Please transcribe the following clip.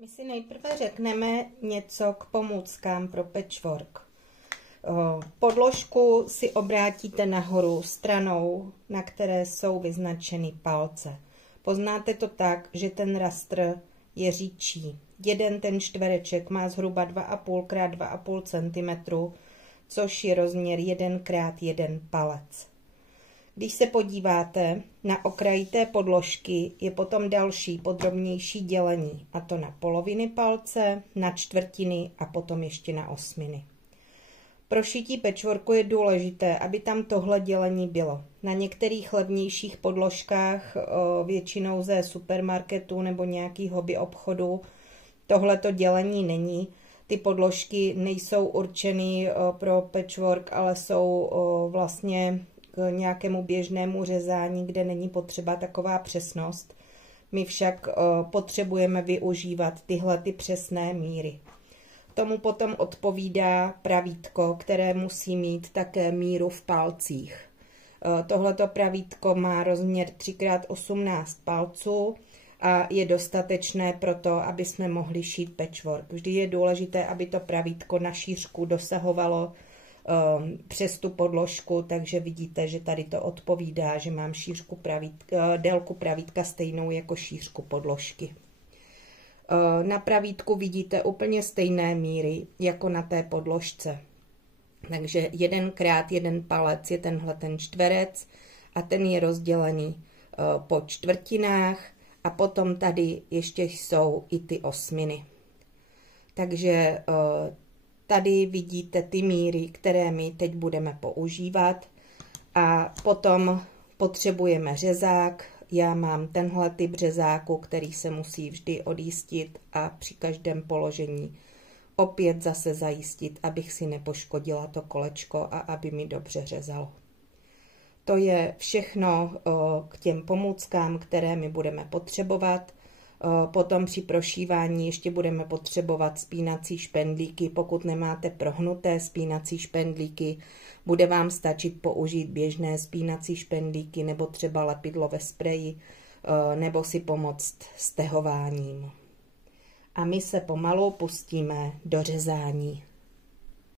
My si nejprve řekneme něco k pomůckám pro patchwork. Podložku si obrátíte nahoru stranou, na které jsou vyznačeny palce. Poznáte to tak, že ten rastr je říčí. Jeden ten čtvereček má zhruba 2,5 x 2,5 cm, což je rozměr 1 x 1 palec. Když se podíváte na okraji té podložky, je potom další podrobnější dělení, a to na poloviny palce, na čtvrtiny a potom ještě na osminy. Pro šití patchworku je důležité, aby tam tohle dělení bylo. Na některých levnějších podložkách, většinou ze supermarketu nebo nějakých hobby obchodu, tohleto dělení není. Ty podložky nejsou určeny pro patchwork, ale jsou vlastně k nějakému běžnému řezání, kde není potřeba taková přesnost. My však potřebujeme využívat tyhle ty přesné míry. Tomu potom odpovídá pravítko, které musí mít také míru v palcích. Tohleto pravítko má rozměr 3x18 palců a je dostatečné pro to, aby jsme mohli šít patchwork. Vždy je důležité, aby to pravítko na šířku dosahovalo přes tu podložku, takže vidíte, že tady to odpovídá, že mám délku pravítka stejnou jako šířku podložky. Na pravítku vidíte úplně stejné míry jako na té podložce. Takže 1 x 1 palec je tenhle ten čtverec a ten je rozdělený po čtvrtinách a potom tady ještě jsou i ty osminy. Takže tady vidíte ty míry, které my teď budeme používat a potom potřebujeme řezák. Já mám tenhle typ řezáku, který se musí vždy odjistit a při každém položení opět zase zajistit, abych si nepoškodila to kolečko a aby mi dobře řezalo. To je všechno k těm pomůckám, které my budeme potřebovat. Potom při prošívání ještě budeme potřebovat spínací špendlíky. Pokud nemáte prohnuté spínací špendlíky, bude vám stačit použít běžné spínací špendlíky nebo třeba lepidlo ve spreji, nebo si pomoct s tahováním. A my se pomalu pustíme do řezání.